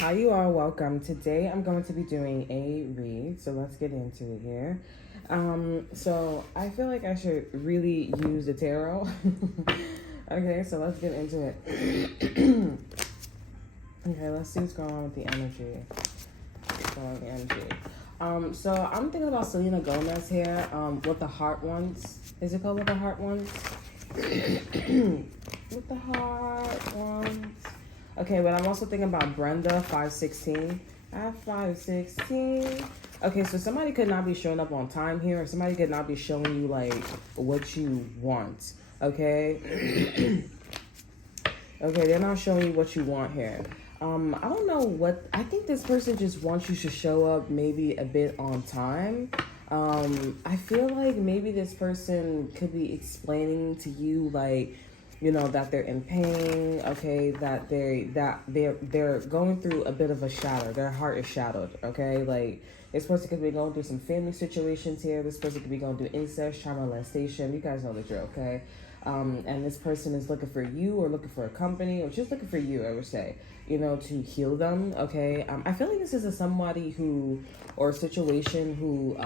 Hi, you are welcome. Today I'm going to be doing a read, so let's get into it here. So I feel like I should really use the tarot. Okay, so let's get into it. Okay, let's see what's going on with the energy. What's going on with the energy? So I'm thinking about Selena Gomez here. What the heart wants. Is it called What the Heart Wants? What the heart wants. Okay, but I'm also thinking about Brenda 516. At 516. Okay, so somebody could not be showing up on time here, or somebody could not be showing you like what you want. Okay. Okay, they're not showing you what you want here. I don't know what I think this person just wants you to show up maybe a bit on time. I feel like maybe this person could be explaining to you like, you know, that they're in pain, okay, that they're going through a bit of a shadow. Their heart is shadowed, okay? Like this person could be going through some family situations here. This person could be going through incest, child molestation. You guys know the drill, okay? And this person is looking for you or looking for a company or just looking for you, I would say, you know, to heal them, okay? I feel like this is somebody who, or a situation who,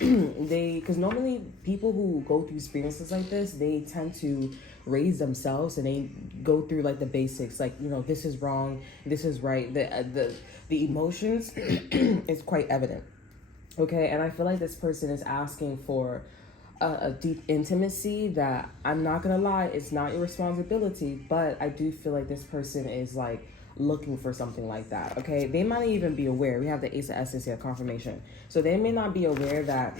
because normally people who go through experiences like this, they tend to raise themselves and they go through like the basics, like, you know, this is wrong, this is right. The emotions is quite evident, okay? And I feel like this person is asking for a deep intimacy that, I'm not gonna lie, it's not your responsibility, but I do feel like this person is like looking for something like that, okay? They might not even be aware. We have the Ace of Essence here, confirmation. So they may not be aware that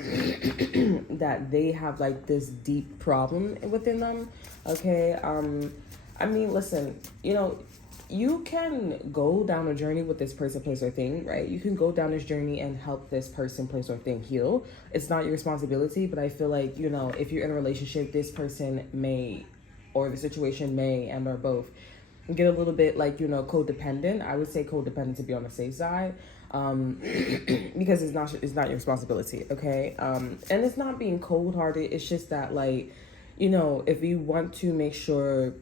that they have like this deep problem within them, okay? I mean, listen, you know, you can go down a journey with this person, place, or thing, right? You can go down this journey and help this person, place, or thing heal. It's not your responsibility, but I feel like, you know, if you're in a relationship, this person may, or the situation may, and or both, get a little bit like, you know, codependent. I would say codependent to be on the safe side, because it's not your responsibility, okay? And it's not being cold-hearted. It's just that, like, you know, if we want to make sure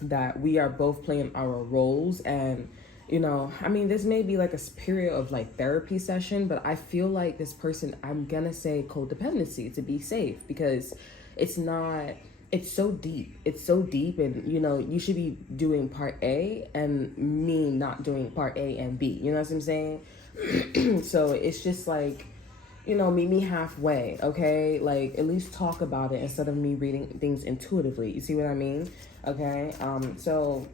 that we are both playing our roles, and you know, I mean, this may be like a period of like therapy session, but I feel like this person, I'm gonna say codependency to be safe, because it's not, it's so deep, and you know, you should be doing part A and me not doing part A and B, you know what I'm saying? So it's just like, you know, meet me halfway, okay? Like, at least talk about it instead of me reading things intuitively. You see what I mean? Okay? So,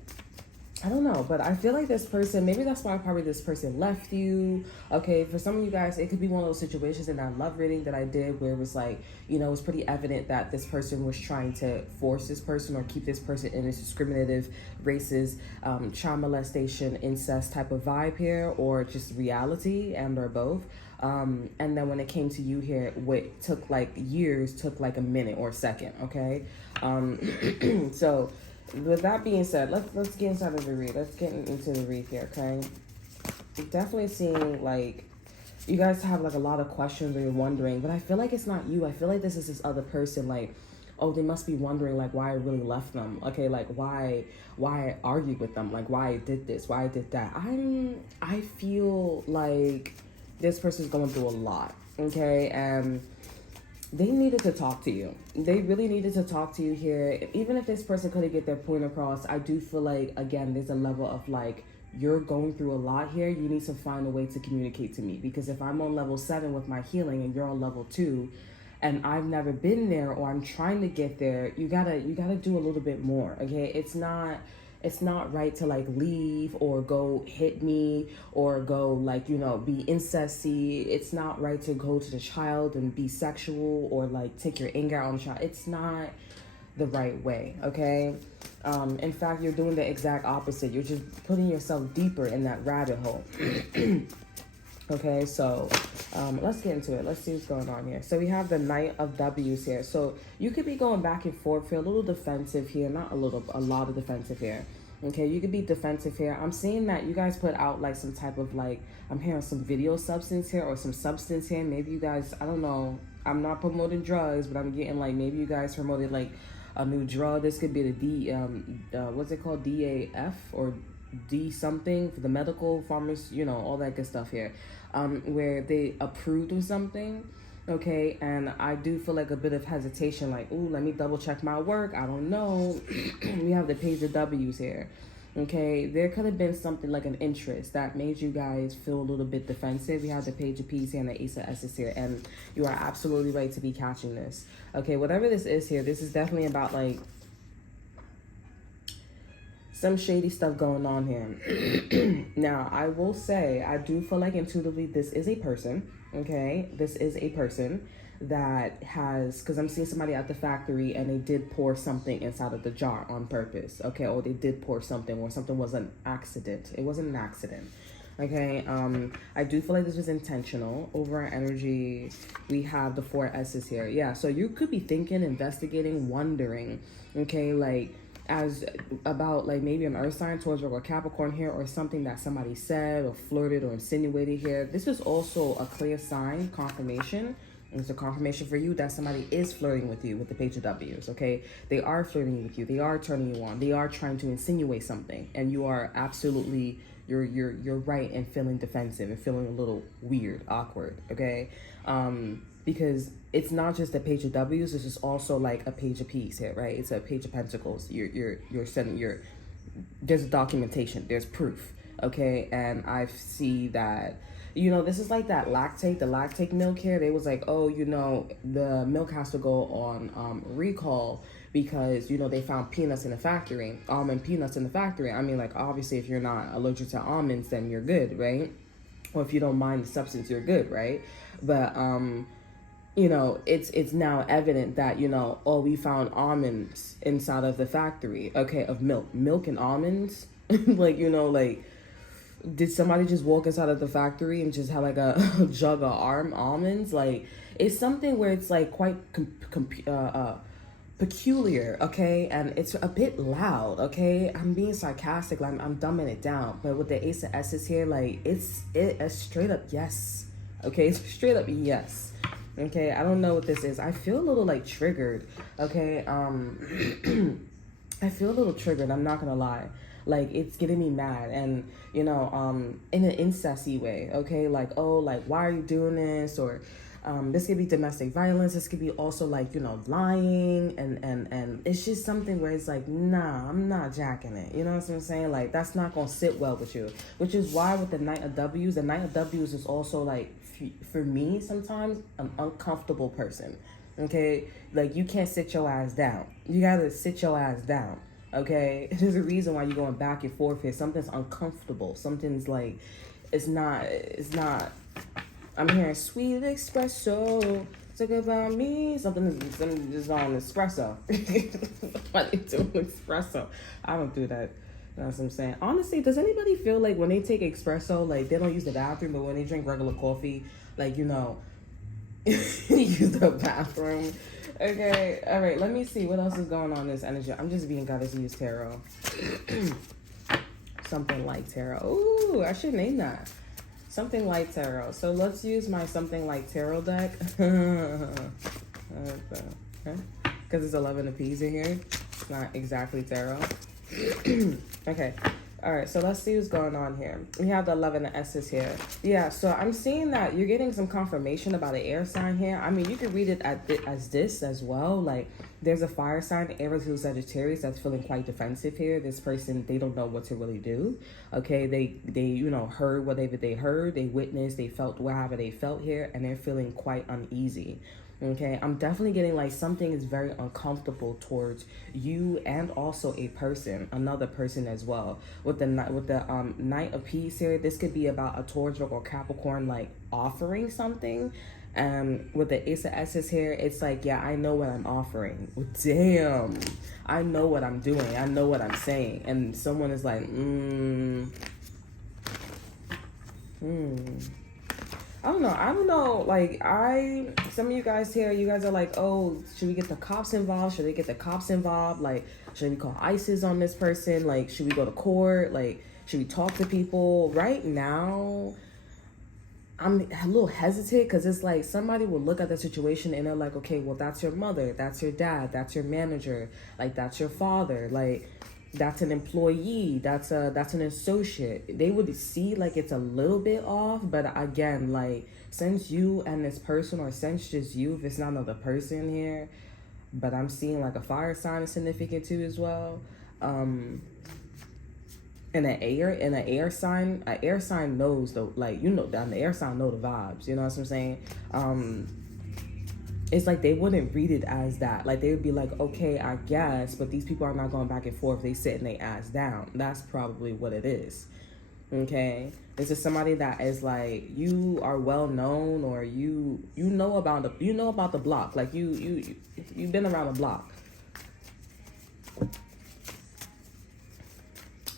I don't know, but I feel like this person, maybe that's why probably this person left you, okay? For some of you guys, it could be one of those situations in that love reading that I did where it was like, you know, it's pretty evident that this person was trying to force this person or keep this person in this discriminative, racist, child molestation, incest type of vibe here, or just reality, and or both. And then when it came to you here, what took like years took like a minute or a second, okay? So with that being said, let's get inside of the read. Let's get into the read here, okay? Definitely seeing like you guys have like a lot of questions or you're wondering, but I feel like it's not you. I feel like this is this other person, like, oh, they must be wondering like why I really left them. Okay, like why I argued with them, like why I did this, why I did that. I feel like this person's going through a lot, okay? And they needed to talk to you. They really needed to talk to you here. Even if this person couldn't get their point across, I do feel like, again, there's a level of like, you're going through a lot here. You need to find a way to communicate to me, because if I'm on level 7 with my healing and you're on level 2 and I've never been there, or I'm trying to get there, you gotta do a little bit more, okay? It's not right to like leave or go hit me or go like, you know, be incesty. It's not right to go to the child and be sexual or like take your anger out on the child. It's not the right way, okay? In fact, you're doing the exact opposite. You're just putting yourself deeper in that rabbit hole. Okay, so let's get into it. Let's see what's going on here. So we have the Knight of W's here. So you could be going back and forth here, a little defensive here, not a little, a lot of defensive here. Okay, you could be defensive here. I'm seeing that you guys put out like some type of like, I'm hearing some video substance here or some substance here. Maybe you guys, I don't know. I'm not promoting drugs, but I'm getting like, maybe you guys promoted like a new drug. This could be the what's it called? DAF or D something for the medical farmers, you know, all that good stuff here, where they approved of something. Okay, and I do feel like a bit of hesitation, like, ooh, let me double check my work. I don't know. We have the page of W's here. Okay, there could have been something like an interest that made you guys feel a little bit defensive. We have the page of P's here and the Ace of S's here, and you are absolutely right to be catching this. Okay, whatever this is here, this is definitely about like some shady stuff going on here. Now, I will say, I do feel like intuitively this is a person, okay? This is a person that has, because I'm seeing somebody at the factory and they did pour something inside of the jar on purpose, okay? Or they did pour something, or something was an accident. It wasn't an accident. Okay, I do feel like this was intentional. Over our energy, we have the 4 S's here. Yeah, so you could be thinking, investigating, wondering, okay, like, as about like maybe an earth sign, Taurus, Virgo, Capricorn here, or something that somebody said or flirted or insinuated here. This is also a clear sign, confirmation. And it's a confirmation for you that somebody is flirting with you with the page of W's, okay? They are flirting with you. They are turning you on. They are trying to insinuate something. And you are absolutely, you're right in feeling defensive and feeling a little weird, awkward, okay? Because it's not just a page of W's, it's just also like a page of P's here, right? It's a page of Pentacles. You're sending there's documentation, there's proof, okay? And I see that, you know, this is like that the lactate milk here. They was like, oh, you know, the milk has to go on recall because, you know, they found peanuts in the factory, almond peanuts in the factory. I mean, like, obviously, if you're not allergic to almonds, then you're good, right? Or if you don't mind the substance, you're good, right? But, you know, it's now evident that, you know, oh, we found almonds inside of the factory, okay, of milk and almonds. Like, you know, like, did somebody just walk inside of the factory and just have like a jug of almonds? Like, it's something where it's like quite peculiar, okay, and it's a bit loud, okay. I'm being sarcastic, like I'm dumbing it down, but with the Ace of S's here, like it's a straight up yes, okay, it's straight up yes. Okay, I don't know what this is. I feel a little like triggered. Okay, I feel a little triggered. I'm not gonna lie. Like, it's getting me mad, and you know, in an incesty way. Okay, like, oh, like, why are you doing this? Or this could be domestic violence. This could be also like, you know, lying, and it's just something where it's like, nah, I'm not jacking it. You know what I'm saying? Like, that's not gonna sit well with you. Which is why with the Knight of W's, the Knight of W's is also like, for me, sometimes an uncomfortable person. Okay, like, you can't sit your ass down. You gotta sit your ass down. Okay, there's a reason why you're going back and forth here. Something's uncomfortable. Something's like, it's not. I'm hearing sweet espresso. Talk about me. Something is on espresso. Why they do espresso? I don't do that. That's what I'm saying. Honestly, does anybody feel like when they take espresso, like, they don't use the bathroom, but when they drink regular coffee, like, you know, use the bathroom? Okay, all right, let me see what else is going on in this energy. I'm just being goddess use tarot. Something like tarot. Ooh, I should name that. Something like tarot. So let's use my something like tarot deck. Because it's 11 of P's in here. It's not exactly tarot. Okay, all right, so let's see what's going on here. We have the 11 of S's here. Yeah, so I'm seeing that you're getting some confirmation about an air sign here. I mean, you could read it as this as well. Like, there's a fire sign, Aries to Sagittarius, that's feeling quite defensive here. This person, they don't know what to really do. Okay, they you know, heard whatever they heard, they witnessed, they felt whatever they felt here, and they're feeling quite uneasy. Okay, I'm definitely getting like something is very uncomfortable towards you, and also a person, another person as well. With the Knight of Peace here, this could be about a Taurus or Capricorn like offering something. With the Ace of S's here, it's like, yeah, I know what I'm offering. Damn, I know what I'm doing. I know what I'm saying. And someone is like, I don't know. Like, some of you guys here, you guys are like, oh, should we get the cops involved? Should they get the cops involved? Like, should we call ISIS on this person? Like, should we go to court? Like, should we talk to people? Right now, I'm a little hesitant because it's like somebody will look at the situation and they're like, okay, well, that's your mother, that's your dad, that's your manager, like, that's your father. Like, that's an employee, that's an associate. They would see like it's a little bit off, but again, like since you and this person, or since just you, if it's not another person here, but I'm seeing like a fire sign is significant too as well. And an air sign knows the, like, you know, that the air sign know the vibes, you know what I'm saying? It's like they wouldn't read it as that. Like they would be like, okay, I guess, but these people are not going back and forth. They sit and they ass down. That's probably what it is. Okay, this is somebody that is like, you are well known, or you know about the block. Like you've been around the block.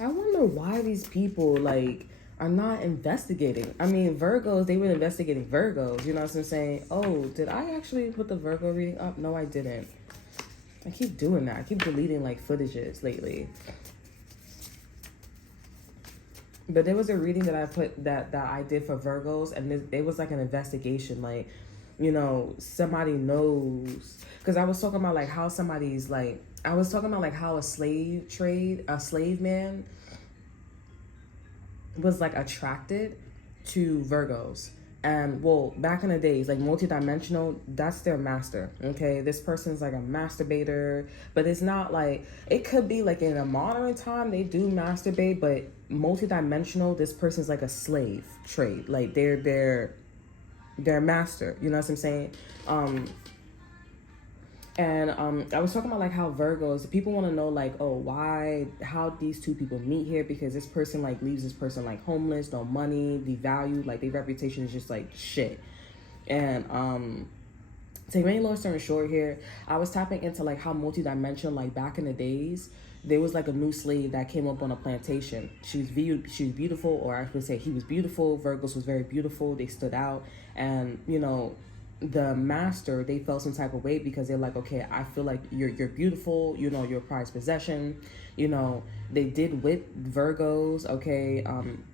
I wonder why these people like are not investigating. I mean, Virgos, they were investigating Virgos, you know what I'm saying? Oh, did I actually put the Virgo reading up? No, I didn't. I keep doing that. I keep deleting like footages lately. But there was a reading that I put that I did for Virgos, and it was like an investigation, like, you know, somebody knows, because I was talking about like how somebody's like, I was talking about like how a slave man was like attracted to Virgos. And well, back in the days, like multidimensional, that's their master. Okay, this person's like a masturbator, but it's not like, it could be like in a modern time they do masturbate, but multidimensional, this person's like a slave trade. Like they're master. You know what I'm saying? And I was talking about like how Virgos, people want to know like, oh, why, how these two people meet here, because this person like leaves this person like homeless, no money, devalued, like their reputation is just like shit. And to make a long story short here, I was tapping into like how multidimensional, like back in the days, there was like a new slave that came up on a plantation. She was beautiful, or I should say he was beautiful. Virgos was very beautiful. They stood out, and you know, the master, they felt some type of way because they're like, okay, I feel like you're beautiful, you know, you're a prized possession, you know. They did with Virgos, okay.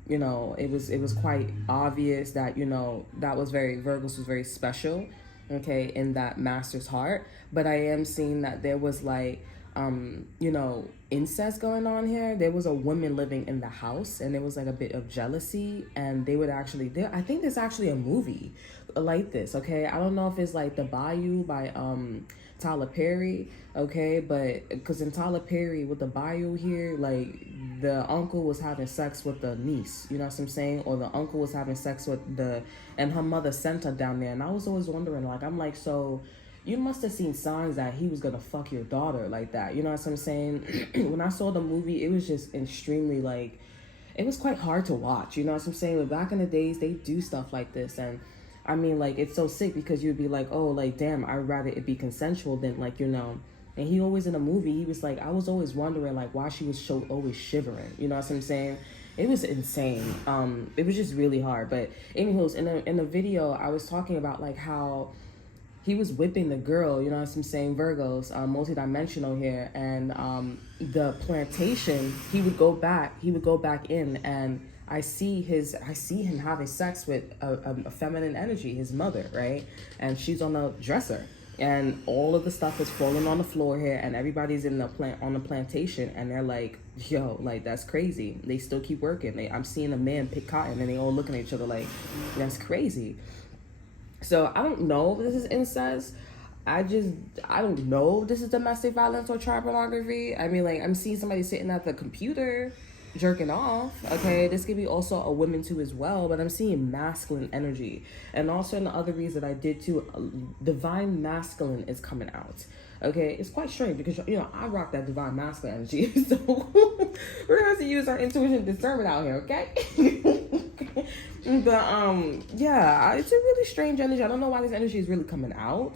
You know, it was quite obvious that, you know, Virgos was very special, okay, in that master's heart. But I am seeing that there was like, you know, incest going on here. There was a woman living in the house, and there was like a bit of jealousy, and they would actually, I think there's actually a movie like this, okay. I don't know if it's like The Bayou by Tyler Perry, okay, but because in Tyler Perry with The Bayou here, like the uncle was having sex with the niece, you know what I'm saying, or the uncle was having sex with and her mother sent her down there. And I was always wondering, like, I'm like, so you must have seen signs that he was gonna fuck your daughter like that, you know what I'm saying? When I saw the movie, it was just extremely like, it was quite hard to watch, you know what I'm saying? But back in the days, they do stuff like this. And I mean, like, it's so sick because you'd be like, oh, like, damn, I'd rather it be consensual than, like, you know. And he always, in the movie, he was like, I was always wondering, like, why she was always shivering. You know what I'm saying? It was insane. It was just really hard. But anyways, in the video, I was talking about, like, how he was whipping the girl, you know what I'm saying, Virgos, multidimensional here. And the plantation, he would go back in, and I see him having sex with a feminine energy, his mother, right? And she's on the dresser, and all of the stuff is falling on the floor here, and everybody's on the plantation, and they're like, yo, like, that's crazy. They still keep working. I'm seeing a man pick cotton, and they all looking at each other like, that's crazy. So I don't know if this is incest. I don't know if this is domestic violence or child pornography. I mean, like, I'm seeing somebody sitting at the computer jerking off, okay. This could be also a woman too as well, but I'm seeing masculine energy. And also in the other reads that I did too, divine masculine is coming out, okay. It's quite strange because, you know, I rock that divine masculine energy. So we're gonna have to use our intuition discernment out here, okay. But yeah, it's a really strange energy. I don't know why this energy is really coming out.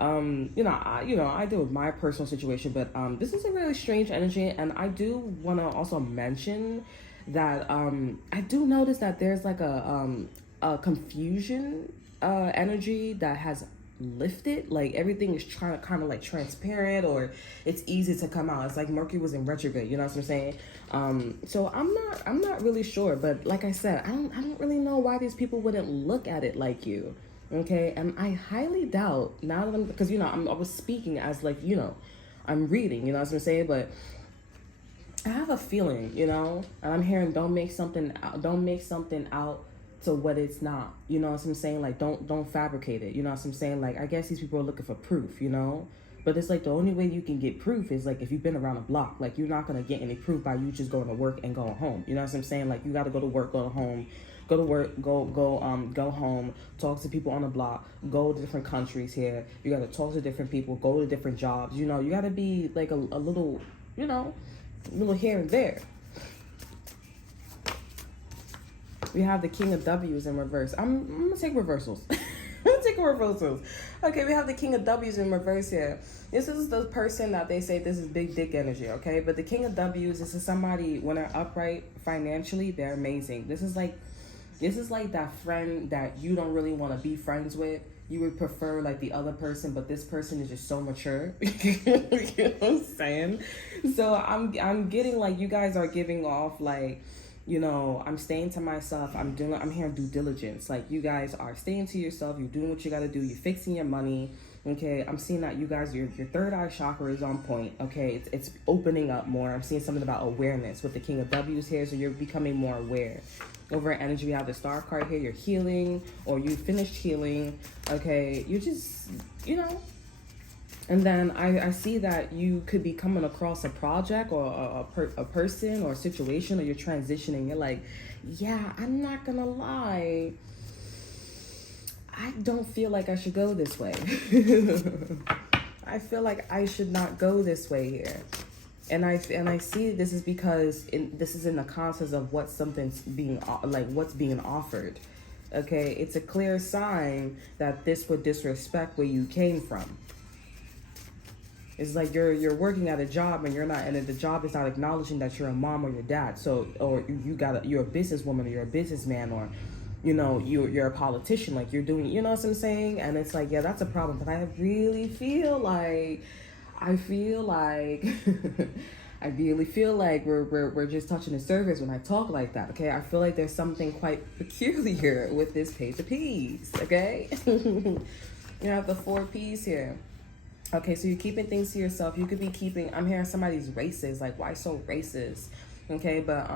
You know, I deal with my personal situation, but this is a really strange energy. And I do want to also mention that I do notice that there's like a confusion energy that has lifted. Like everything is trying to kind of like transparent, or it's easy to come out. It's like Mercury was in retrograde, you know what I'm saying? So I'm not really sure, but like I said, I don't really know why these people wouldn't look at it like you. Okay, and I highly doubt, now that because, you know, I was speaking as like, you know, I'm reading, you know what I'm saying, but I have a feeling, and I'm hearing don't make something out to what it's not. You know what I'm saying? Like don't fabricate it. You know what I'm saying? Like I guess these people are looking for proof. But it's like the only way you can get proof is like if you've been around the block. Like you're not gonna get any proof by you just going to work and going home. You know what I'm saying? Like you gotta go to work, go to home, go to work, go home, talk to people on the block, go to different countries here. You gotta talk to different people, go to different jobs. You gotta be like a little, a little here and there. We have the King of W's in reverse. I'm gonna take reversals. I'm gonna take reversals. Okay, we have the King of W's in reverse here. This is the person that they say this is big dick energy, okay? But the King of W's, this is somebody when they're upright financially, they're amazing. This is like that friend that you don't really want to be friends with. You would prefer like the other person, but this person is just so mature. You know what I'm saying? So I'm getting like you guys are giving off like, I'm staying to myself. I'm hearing due diligence. Like you guys are staying to yourself. You're doing what you got to do. You're fixing your money. Okay, I'm seeing that you guys, your third eye chakra is on point. Okay, it's opening up more. I'm seeing something about awareness with the King of W's here, so you're becoming more aware. Over energy, we have the Star card here. You're healing, or you finished healing. Okay, you just, And then I see that you could be coming across a project or a person or a situation, or you're transitioning. You're like, yeah, I'm not gonna lie, I don't feel like I should go this way. I feel like I should not go this way here. And I see this is because this is in the context of what something's what's being offered. Okay, it's a clear sign that this would disrespect where you came from. It's like you're working at a job and the job is not acknowledging that you're a mom or your dad. So or you're a businesswoman or you're a businessman or you're a politician, like you're doing, what I'm saying? And it's like, yeah, that's a problem. But I really feel like I really feel like we're just touching the surface when I talk like that. Okay, I feel like there's something quite peculiar with this Page of Peas. Okay, you have the 4 P's here. Okay, so you're keeping things to yourself. You could be keeping. I'm hearing somebody's racist. Like, why so racist? Okay, but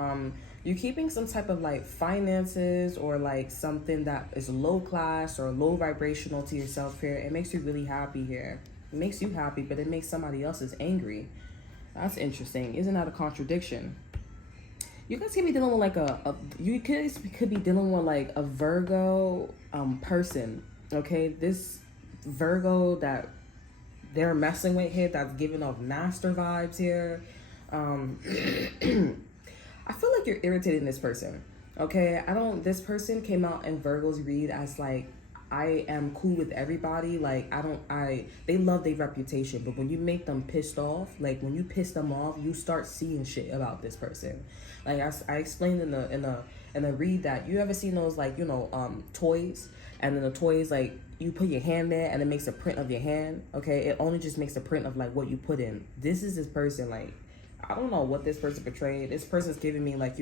you're keeping some type of like finances or like something that is low class or low vibrational to yourself here. It makes you really happy here. It makes you happy, but it makes somebody else's angry. That's interesting. Isn't that a contradiction? You guys could be dealing with like you could be dealing with like a Virgo person. Okay, this Virgo that they're messing with here, that's giving off master vibes here. I feel like you're irritating this person. Okay, this person came out in Virgo's read as like, I am cool with everybody. Like they love their reputation, but when you make them pissed off, like when you piss them off, you start seeing shit about this person. Like I explained in the read that you ever seen those like toys, and then the toys like you put your hand there and it makes a print of your hand. Okay, it only just makes a print of like what you put in. This person like. I don't know what this person portrayed. This person's giving me like,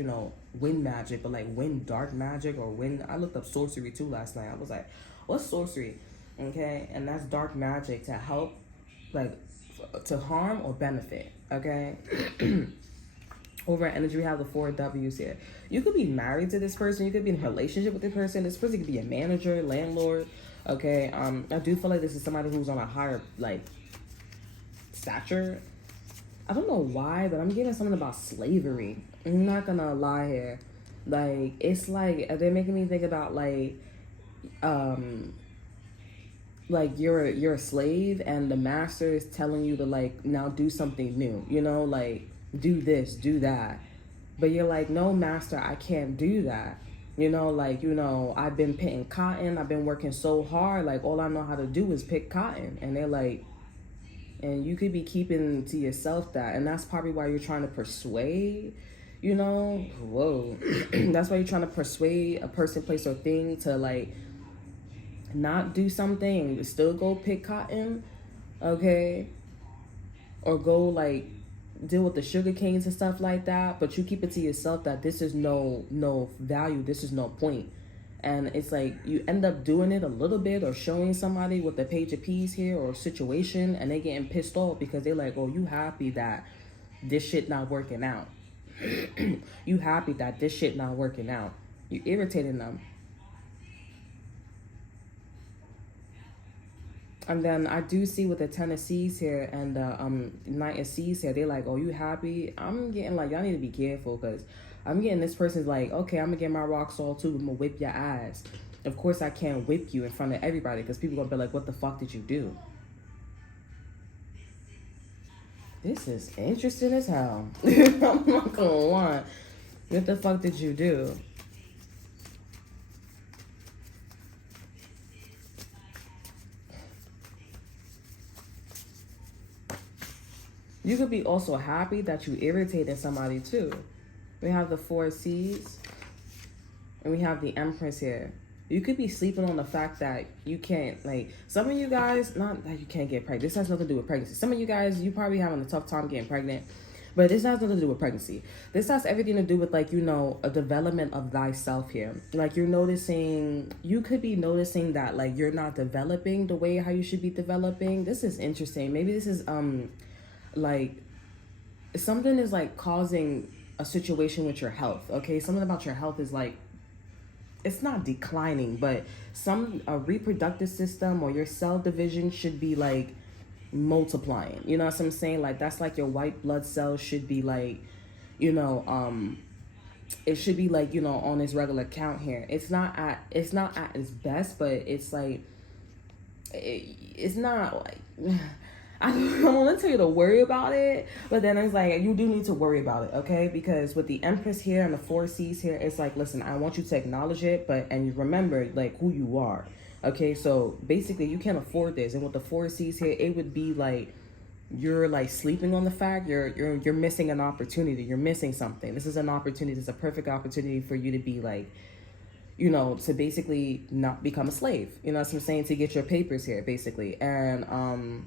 wind magic, but like wind dark magic or wind. I looked up sorcery too last night. I was like, what's sorcery? Okay. And that's dark magic to help, like to harm or benefit. Okay. Over energy, we have the 4 W's here. You could be married to this person. You could be in a relationship with this person. This person could be a manager, landlord. Okay. I do feel like this is somebody who's on a higher like stature. I don't know why, but I'm getting something about slavery. I'm not gonna lie here. Like, it's like, they're making me think about like you're a slave and the master is telling you to like, now do something new, like do this, do that. But you're like, no, master, I can't do that. I've been picking cotton. I've been working so hard. Like, all I know how to do is pick cotton. And they're like, and you could be keeping to yourself that, and that's probably why you're trying to persuade, whoa. That's why you're trying to persuade a person, place, or thing to like not do something, still go pick cotton, okay? Or go like deal with the sugar canes and stuff like that, but you keep it to yourself that this is no value, this is no point. And it's like you end up doing it a little bit or showing somebody with the Page of Peas here or situation, and they getting pissed off because they're like, oh, you happy that this shit not working out. You happy that this shit not working out. You irritating them. And then I do see with the Tennessees here and the Knight of Seas here, they're like, oh, you happy? I'm getting like, y'all need to be careful, because I'm getting this person's like, okay, I'm gonna get my rocks all too, I'm gonna whip your ass. Of course I can't whip you in front of everybody, because people gonna be like, what the fuck did you do? This is interesting as hell. I'm not gonna lie. What the fuck did you do? You could be also happy that you irritated somebody too. We have the 4 C's. And we have the Empress here. You could be sleeping on the fact that you can't, like, some of you guys, not that you can't get pregnant. This has nothing to do with pregnancy. Some of you guys, you probably having a tough time getting pregnant. But this has nothing to do with pregnancy. This has everything to do with, like, you know, a development of thyself here. Like, you're noticing, you could be noticing that, like, you're not developing the way how you should be developing. This is interesting. Maybe this is, like, something is, like, causing a situation with your health, okay? Something about your health is, like, it's not declining, but a reproductive system or your cell division should be, like, multiplying. You know what I'm saying? Like, that's like your white blood cells should be, like, you know, it should be, like, you know, on its regular count here. It's not at its best, but it's like, it's not like, I don't want to tell you to worry about it, but then it's like, you do need to worry about it, okay? Because with the Empress here and the 4 C's here, it's like, listen, I want you to acknowledge it, and you remember, like, who you are, okay? So basically, you can't afford this. And with the 4 C's here, it would be like, you're, like, sleeping on the fact you're missing an opportunity. You're missing something. This is an opportunity. It's a perfect opportunity for you to be, like, you know, to basically not become a slave. You know what I'm saying? To get your papers here, basically. And,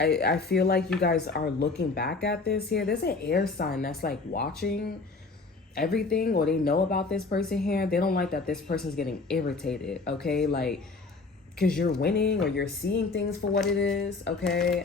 I feel like you guys are looking back at this here. There's an air sign that's, like, watching everything, or they know about this person here. They don't like that this person's getting irritated, okay? Like, because you're winning or you're seeing things for what it is, okay?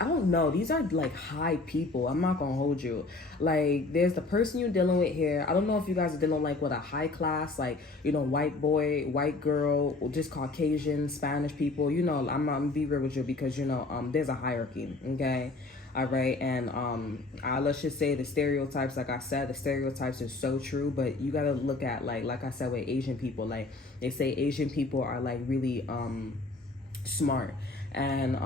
I don't know. These are, like, high people. I'm not gonna hold you. Like, there's the person you're dealing with here. I don't know if you guys are dealing, like, with a high class, like, you know, white boy, white girl, or just Caucasian, Spanish people. You know, I'm gonna be real with you, because, you know, there's a hierarchy, okay? All right, and let's just say the stereotypes, like I said, the stereotypes are so true, but you gotta look at, like I said, with Asian people, like, they say Asian people are, like, really smart. And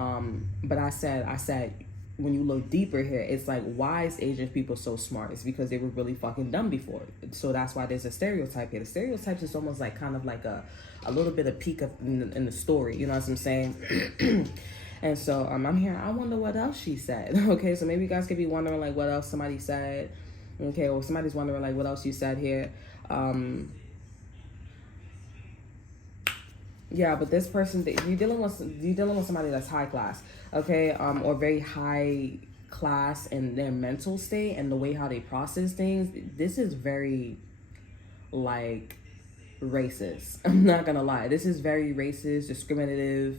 but I said when you look deeper here, it's like, why is Asian people so smart? It's because they were really fucking dumb before. So that's why there's a stereotype here. The stereotypes is almost like kind of like a little bit of peek in the story, you know what I'm saying? And so I'm here, I wonder what else she said. Okay, so maybe you guys could be wondering, like, what else somebody said. Okay, or somebody's wondering, like, what else you said here. Yeah, but this person, you're dealing with somebody that's high class, okay, or very high class in their mental state and the way how they process things. This is very, like, racist. I'm not gonna lie. This is very racist, discriminative.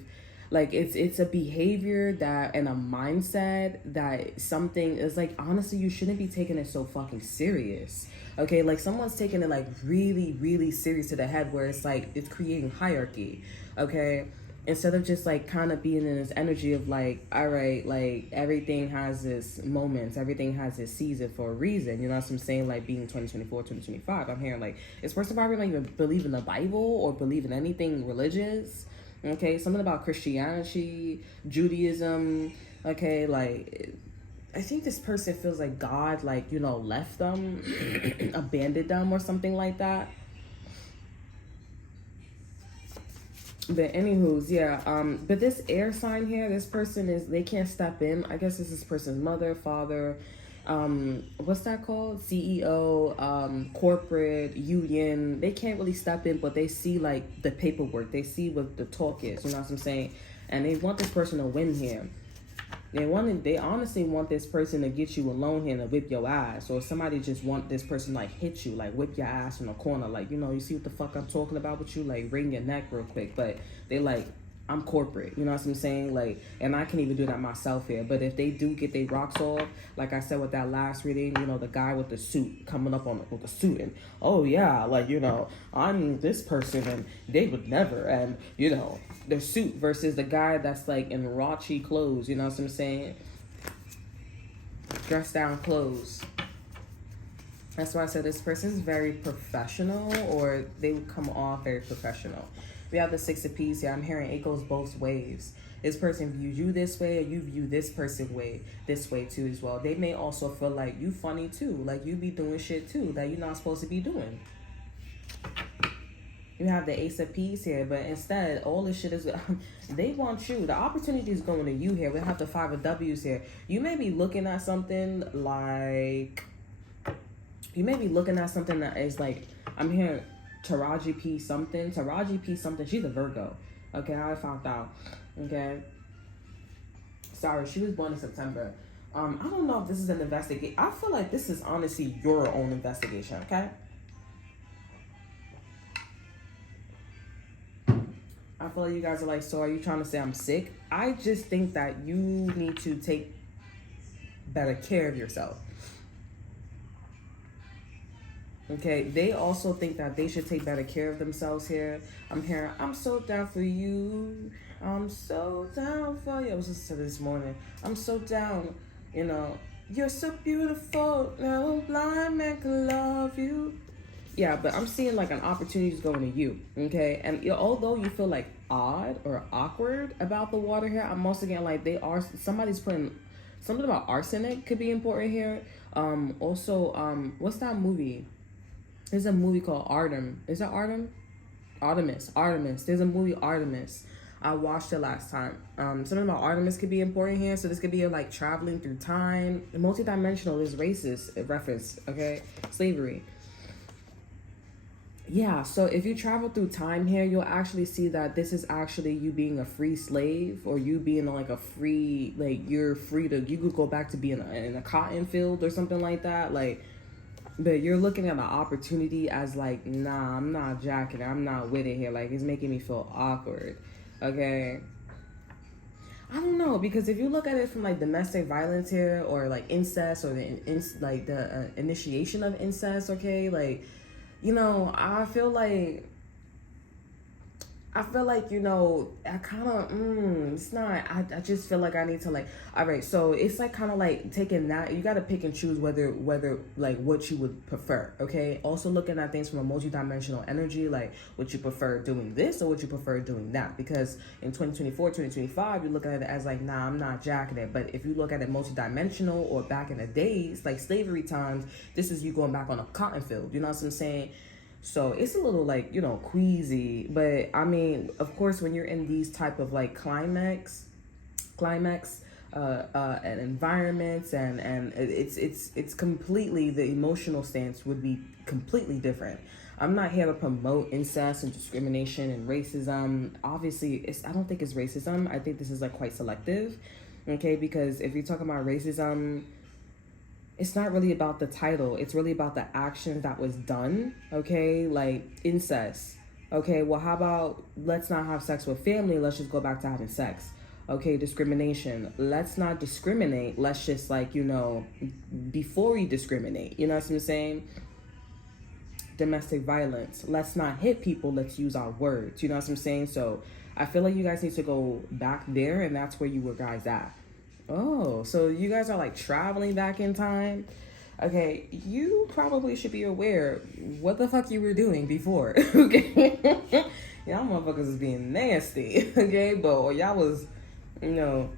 Like, it's a behavior that, and a mindset that something is, like, honestly, you shouldn't be taking it so fucking serious. Okay, like, someone's taking it, like, really, really serious to the head, where it's like, it's creating hierarchy, okay? Instead of just, like, kind of being in this energy of, like, all right, like, everything has its moments, everything has its season for a reason, you know what I'm saying? Like, being 2024, 2025, I'm hearing, like, is first of all, I don't even believe in the Bible or believe in anything religious, okay? Something about Christianity, Judaism, okay? Like, I think this person feels like God, like, you know, left them, abandoned them or something like that. But anywho's, yeah, but this air sign here, this person they can't step in. I guess this is person's mother, father, what's that called? CEO, corporate, union. They can't really step in, but they see, like, the paperwork. They see what the talk is, you know what I'm saying? And they want this person to win here. They honestly want this person to get you alone here and whip your ass, or somebody just want this person, like, hit you, like, whip your ass from the corner, like, you know, you see what the fuck I'm talking about with you, like, wring your neck real quick. But they, like, I'm corporate, you know what I'm saying? Like, and I can even do that myself here. But if they do get their rocks off, like I said with that last reading, you know, the guy with the suit coming up on with the suit, and oh yeah, like, you know, I'm this person and they would never, and you know, the suit versus the guy that's like in raunchy clothes, you know what I'm saying? Dressed down clothes. That's why I said this person's very professional, or they would come off very professional. We have the Six of Peace here. I'm hearing it goes both ways. This person views you this way, or you view this person this way too as well. They may also feel like you funny too, like you be doing shit too that you're not supposed to be doing. You have the Ace of Peace here, but instead, all this shit is, they want you. The opportunity is going to you here. We have the Five of W's here. You may be looking at something like, that is like, I'm hearing Taraji P something. Taraji P something. She's a Virgo. Okay, I found out. Okay. Sorry, she was born in September. I don't know if this is an investigation. I feel like this is honestly your own investigation, okay? I feel like you guys are like, so are you trying to say I'm sick? I just think that you need to take better care of yourself. Okay, they also think that they should take better care of themselves here. I'm hearing, I'm so down for you. I'm so down for you. I was listening to this morning. I'm so down, you know. You're so beautiful. No blind man can love you. Yeah, but I'm seeing like an opportunity is going to you, okay? And although you feel like odd or awkward about the water here, I'm also getting like somebody's putting something about arsenic could be important here. Also, what's that movie? There's a movie called Artem. Is that Artem? Artemis. There's a movie Artemis. I watched it last time. Something about Artemis could be important here. So this could be like traveling through time. Multidimensional is racist reference, okay? Slavery. Yeah, so if you travel through time here, you'll actually see that this is actually you being a free slave, or you being like a free, like you're free to, you could go back to being in a cotton field or something like that. Like, but you're looking at an opportunity as like, nah, I'm not jacking it. I'm not with it here. Like, it's making me feel awkward. Okay. I don't know, because if you look at it from like domestic violence here, or like incest, or the initiation of incest, okay, like, you know, I feel like, you know, I kind of, it's not, I just feel like I need to like, all right, so it's like kind of like taking that, you got to pick and choose whether, like what you would prefer, okay? Also looking at things from a multi-dimensional energy, like would you prefer doing this or would you prefer doing that? Because in 2024, 2025, you're looking at it as like, nah, I'm not jacking it. But if you look at it multi-dimensional, or back in the days, like slavery times, this is you going back on a cotton field, you know what I'm saying? So it's a little like, you know, queasy, but I mean, of course, when you're in these type of like climax, and environments, and it's completely, the emotional stance would be completely different. I'm not here to promote incest and discrimination and racism. Obviously, I don't think it's racism. I think this is like quite selective, okay? Because if you're talking about racism, it's not really about the title. It's really about the action that was done, okay? Like incest. Okay, well, how about let's not have sex with family. Let's just go back to having sex. Okay, discrimination. Let's not discriminate. Let's just like, you know, before we discriminate. You know what I'm saying? Domestic violence. Let's not hit people. Let's use our words. You know what I'm saying? So I feel like you guys need to go back there, and that's where you were guys at. Oh, so you guys are like traveling back in time. Okay, you probably should be aware what the fuck you were doing before. Okay, y'all motherfuckers is being nasty. Okay, but y'all was, you know,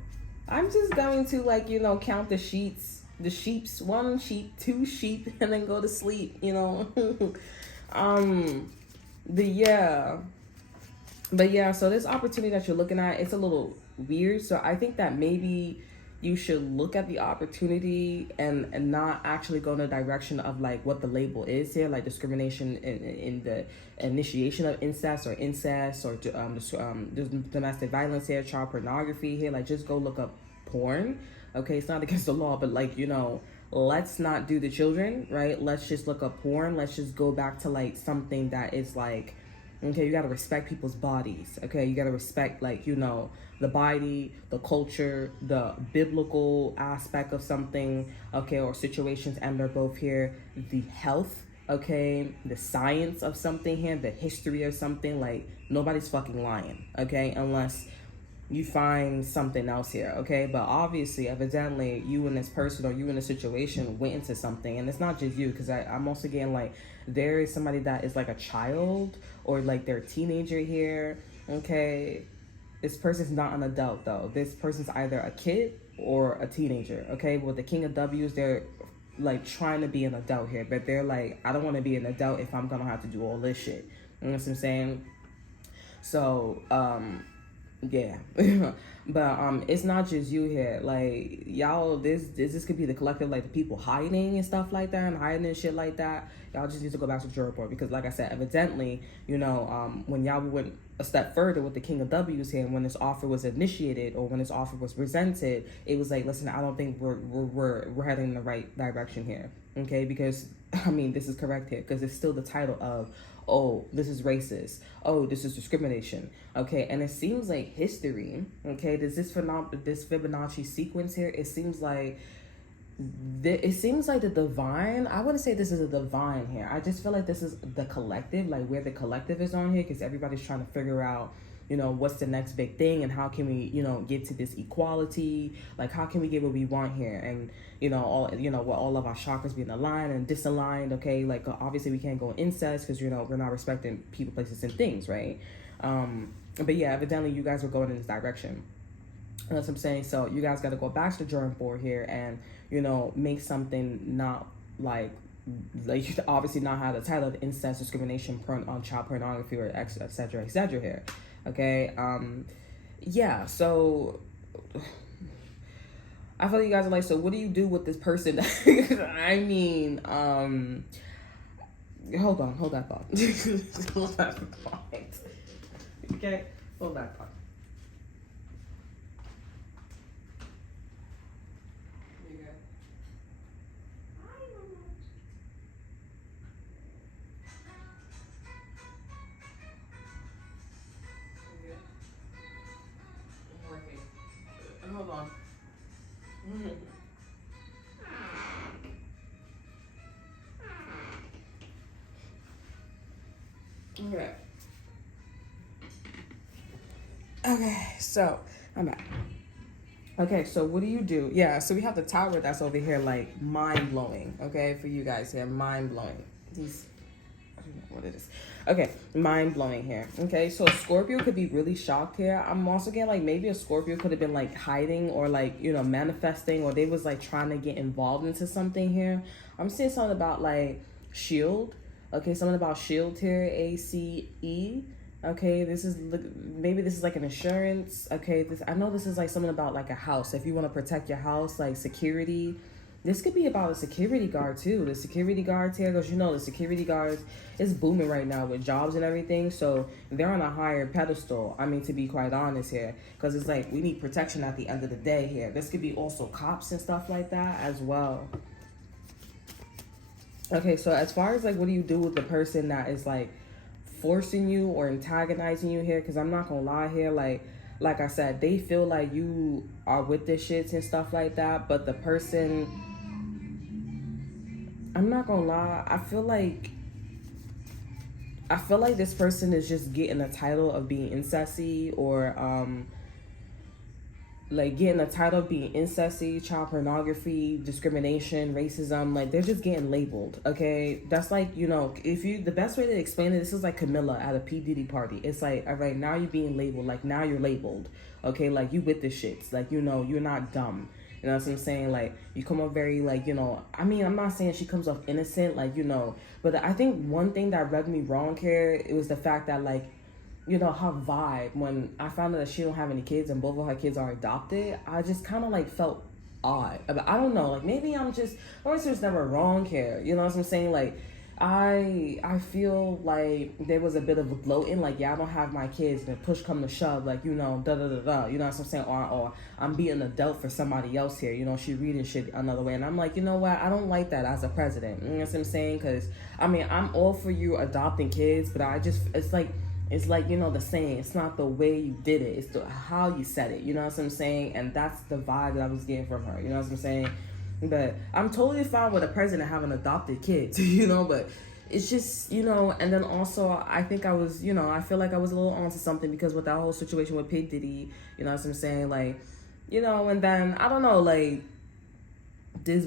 I'm just going to like, you know, count the sheeps, one sheep, two sheep, and then go to sleep. You know, but yeah. So this opportunity that you're looking at, it's a little weird. So I think that maybe you should look at the opportunity and not actually go in the direction of like what the label is here, like discrimination in the initiation of incest or domestic violence here, child pornography here. Like, just go look up porn. Okay, it's not against the law, but like, you know, let's not do the children, right? Let's just look up porn. Let's just go back to like something that is like Okay, you gotta respect people's bodies. Okay, you gotta respect, like, the body, the culture, the biblical aspect of something, okay, or situations, and they're both here. The health, okay, the science of something here, the history of something. Like, nobody's fucking lying, okay, unless you find something else here, okay? But obviously, evidently, you and this person or you in a situation went into something, and it's not just you, because I'm also getting like there is somebody that is like a child or like they're a teenager here, okay? This person's not an adult though. This person's either a kid or a teenager, okay? With the King of W's, they're like trying to be an adult here, but they're like, I don't want to be an adult if I'm gonna have to do all this shit. You know what I'm saying? So, yeah. But it's not just you here. Like, y'all, this could be the collective, like the people hiding and stuff like that and hiding and shit like that. Y'all just need to go back to the jury board, because like I said, evidently, when y'all went a step further with the King of W's here, and when this offer was initiated or when this offer was presented, it was like, listen, I don't think we're heading in the right direction here. Okay, because I mean, this is correct here, because it's still the title of, oh, this is racist. Oh, this is discrimination. Okay, and it seems like history. Okay, this Fibonacci sequence here. It seems like the divine. I wouldn't say this is a divine here. I just feel like this is the collective, like where the collective is on here, because everybody's trying to figure out, what's the next big thing, and how can we, get to this equality? Like, how can we get what we want here? And, with all of our chakras being aligned and disaligned, okay? Like, obviously we can't go incest because, we're not respecting people, places, and things, right? But yeah, evidently you guys were going in this direction. That's what I'm saying. So you guys got to go back to the drawing board here and, make something not like you obviously not have the title of incest, discrimination, on child pornography, or et cetera here. Okay. Yeah. So I feel you guys are like, so what do you do with this person? I mean, hold that thought. Hold that thought. Okay, hold that thought. Hold on. Okay. Okay, so I'm back. Okay, so what do you do? Yeah, so we have the tower that's over here, like mind blowing. Okay, for you guys here, mind blowing. These, I don't know what it is. Okay, mind blowing here. Okay, so Scorpio could be really shocked here. I'm also getting like maybe a Scorpio could have been like hiding or like, manifesting, or they was like trying to get involved into something here. I'm seeing something about like shield. Okay, something about shield here, ACE. Okay, this is like an insurance. Okay, I know this is like something about like a house. If you want to protect your house, like security. This could be about a security guard too. The security guards here, because the security guards is booming right now with jobs and everything. So they're on a higher pedestal. I mean, to be quite honest here, because it's like we need protection at the end of the day here. This could be also cops and stuff like that as well. Okay, so as far as like, what do you do with the person that is like forcing you or antagonizing you here? Because I'm not gonna lie here, like I said, they feel like you are with the shits and stuff like that, but the person, I'm not gonna lie, I feel like this person is just getting a title of being incesty, or like getting a title of being incesty, child pornography, discrimination, racism. Like, they're just getting labeled. Okay, that's like, the best way to explain it, this is like Camilla at a P Diddy party. It's like, all right, now you're being labeled. Like, now you're labeled. Okay, like, you with the shits. Like, you're not dumb. You know what I'm saying? Like, you come off very, like, I mean, I'm not saying she comes off innocent, like, but I think one thing that rubbed me wrong here, it was the fact that, like, her vibe, when I found out that she don't have any kids and both of her kids are adopted, I just kind of like felt odd. But I don't know, like maybe I'm just, there's never wrong here. You know what I'm saying? Like, I feel like there was a bit of a gloating, like, yeah, I don't have my kids, and push come to shove, like, da da da da. You know what I'm saying? Or I'm being an adult for somebody else here. She reading shit another way, and I'm like, you know what? I don't like that as a president. You know what I'm saying? Because I mean, I'm all for you adopting kids, but it's like, it's like, you know, the saying, it's not the way you did it, it's how you said it, you know what I'm saying? And that's the vibe that I was getting from her, you know what I'm saying? But I'm totally fine with a president having adopted kids, you know, but it's just, you know, and then also I think I was, you know, I feel like I was a little onto something because with that whole situation with P. Diddy, you know what I'm saying? Like, you know, and then I don't know, like,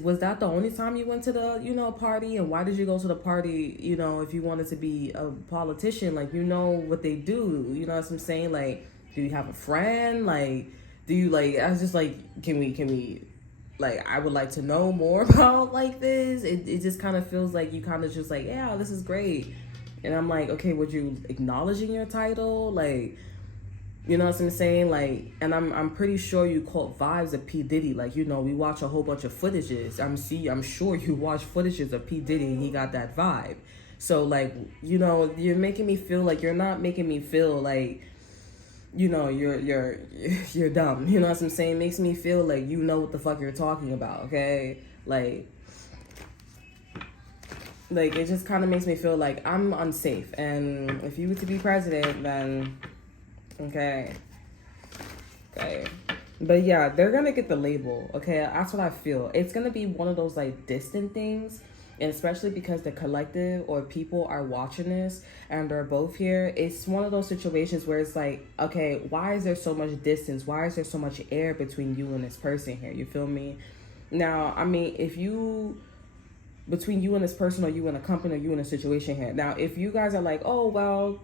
was that the only time you went to the, you know, party? And why did you go to the party, you know, if you wanted to be a politician? Like, you know what they do, you know what I'm saying? Like, do you have a friend? Like, do you, like, I was just like, can we like, I would like to know more about like this. It just kind of feels like you kind of just like, yeah, this is great. And I'm like, okay, would you acknowledging your title? Like, you know what I'm saying? Like, and I'm pretty sure you caught vibes of P. Diddy. Like, you know, we watch a whole bunch of footages. I'm sure you watch footages of P. Diddy and he got that vibe. So like, you know, you're making me feel like, you're not making me feel like, you know, you're dumb. You know what I'm saying? It makes me feel like you know what the fuck you're talking about, okay? Like it just kind of makes me feel like I'm unsafe. And if you were to be president, then okay. But yeah, they're gonna get the label, okay? That's what I feel. It's gonna be one of those like distant things, and especially because the collective or people are watching this and they're both here. It's one of those situations where it's like, okay, why is there so much distance? Why is there so much air between you and this person here? You feel me? Now, I mean, if you, between you and this person, or you and a company, or you in a situation here. Now, if you guys are like, oh, well,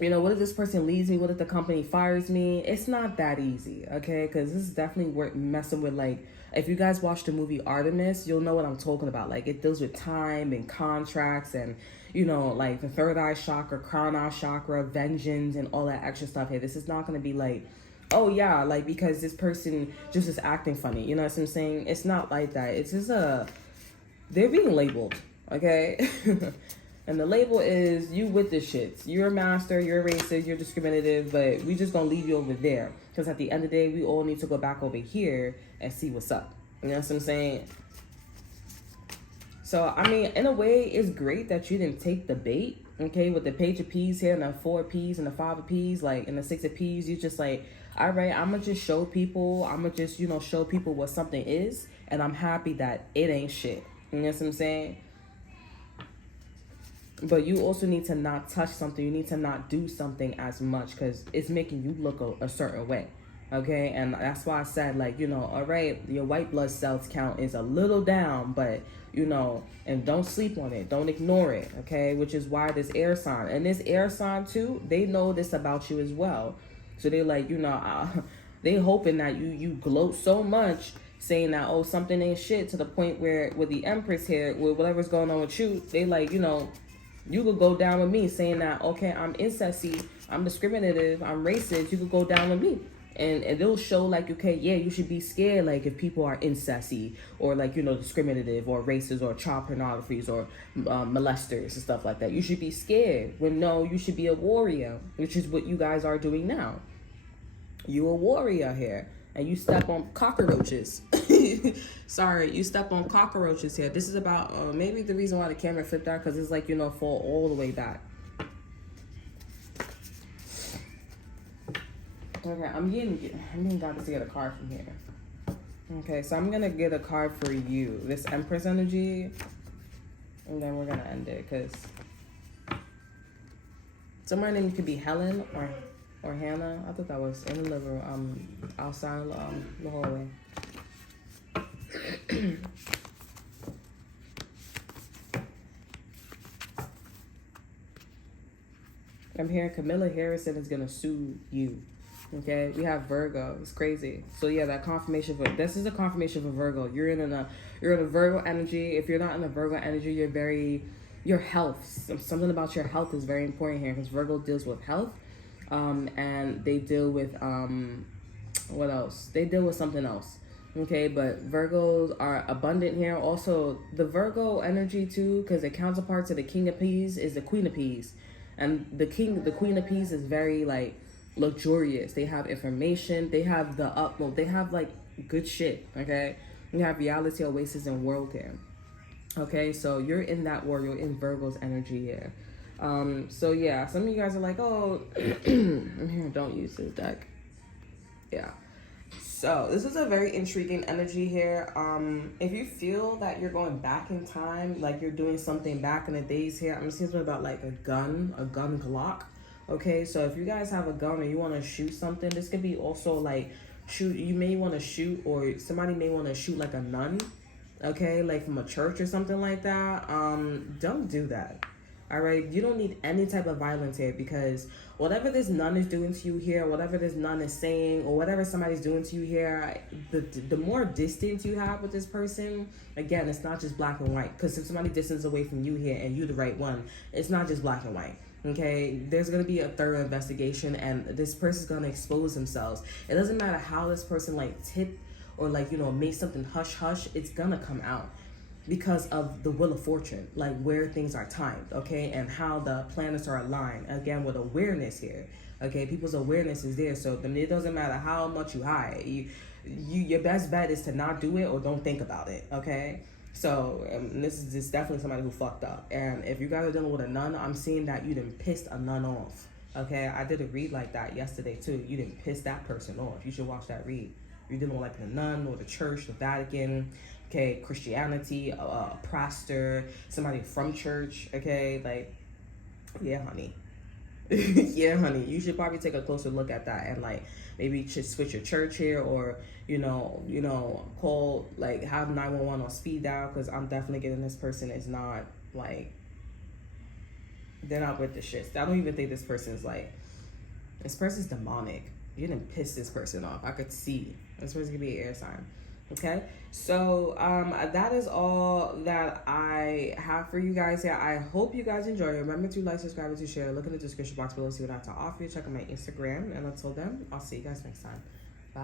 you know, what if this person leaves me? What if the company fires me? It's not that easy, okay? Because this is definitely worth messing with. Like, if you guys watch the movie Artemis, you'll know what I'm talking about. Like, it deals with time and contracts and, you know, like the third eye chakra, crown eye chakra, vengeance, and all that extra stuff. Hey, this is not going to be like, oh, yeah, like, because this person just is acting funny. You know what I'm saying? It's not like that. It's just they're being labeled, okay? And the label is, you with the shits. You're a master, you're a racist, you're discriminative, but we just gonna leave you over there. Because at the end of the day, we all need to go back over here and see what's up. You know what I'm saying? So, I mean, in a way, it's great that you didn't take the bait, okay? With the page of peas here, and the 4 P's, and the 5 of peas, like, and the 6 of peas, you just like, all right, I'm gonna just show people, I'm gonna just, you know, show people what something is, and I'm happy that it ain't shit. You know what I'm saying? But you also need to not touch something. You need to not do something as much because it's making you look a certain way. Okay? And that's why I said, like, you know, all right, your white blood cells count is a little down, but, you know, and don't sleep on it. Don't ignore it. Okay? Which is why this air sign. And this air sign, too, they know this about you as well. So they like, you know, they hoping that you gloat so much saying that, oh, something ain't shit, to the point where with the Empress here, with whatever's going on with you, they like, you know, you could go down with me saying that, okay, I'm incesty, I'm discriminative, I'm racist. You could go down with me. And it'll show like, okay, yeah, you should be scared, like, if people are incesty or, like, you know, discriminative or racist or child pornographies or molesters and stuff like that. You should be scared. When no, you should be a warrior, which is what you guys are doing now. You're a warrior here. And you step on cockroaches. Sorry, you step on cockroaches here. This is about maybe the reason why the camera flipped out, because it's like, you know, fall all the way back. Okay, I'm getting guys to get a card from here. Okay, so I'm gonna get a card for you. This Empress energy, and then we're gonna end it because somebody's name could be Helen or Hannah. I thought that was in the living room, outside the hallway. I'm hearing Camilla Harrison is gonna sue you. Okay, we have Virgo. It's crazy. So yeah, that confirmation for this is a confirmation for Virgo. You're in a Virgo energy. If you're not in a Virgo energy, your health. Something about your health is very important here because Virgo deals with health. And they deal with what else? They deal with something else. Okay, but Virgos are abundant here. Also, the Virgo energy too, because the counterpart to the King of Peas is the Queen of Peas, and the Queen of Peas is very like luxurious. They have information. They have the utmost. They have like good shit. Okay, you have reality, oasis, and world here. Okay, so you're in that war. You're in Virgo's energy here. So yeah, some of you guys are like, oh, I'm here, don't use this deck. Yeah. So this is a very intriguing energy here. If you feel that you're going back in time, like you're doing something back in the days here, I'm seeing something about like a gun Glock. Okay, so if you guys have a gun or you want to shoot something, this could be also like shoot. You may want to shoot, or somebody may want to shoot like a nun. Okay, like from a church or something like that. Don't do that. All right, you don't need any type of violence here, because whatever this nun is doing to you here, whatever this nun is saying, or whatever somebody's doing to you here, the more distance you have with this person, again, it's not just black and white. Because if somebody distances away from you here and you the right one, it's not just black and white. Okay, there's gonna be a thorough investigation, and this person's gonna expose themselves. It doesn't matter how this person like tip or like make something hush hush. It's gonna come out, because of the wheel of fortune, like where things are timed, okay, and how the planets are aligned, again, with awareness here, okay. People's awareness is there, so it doesn't matter how much you hide. Your best bet is to not do it or don't think about it, okay. So this is just definitely somebody who fucked up. And if you guys are dealing with a nun, I'm seeing that you done pissed a nun off, okay. I did a read like that yesterday too. You didn't piss that person off. You should watch that read. You're dealing with like the nun or the church, the Vatican, okay, Christianity, a pastor, somebody from church, okay, like, yeah, honey. Yeah, honey, you should probably take a closer look at that, and like maybe just switch your church here, or call, like, have 911 on speed dial, because I'm definitely getting this person is not like, they're not with the shit. I don't even think this person's demonic. You didn't piss this person off. I could see this person could be an air sign. Okay, so that is all that I have for you guys here. I hope you guys enjoy. Remember to like, subscribe, and to share. Look in the description box below, see what I have to offer you. Check out my Instagram, and until then, I'll see you guys next time. Bye.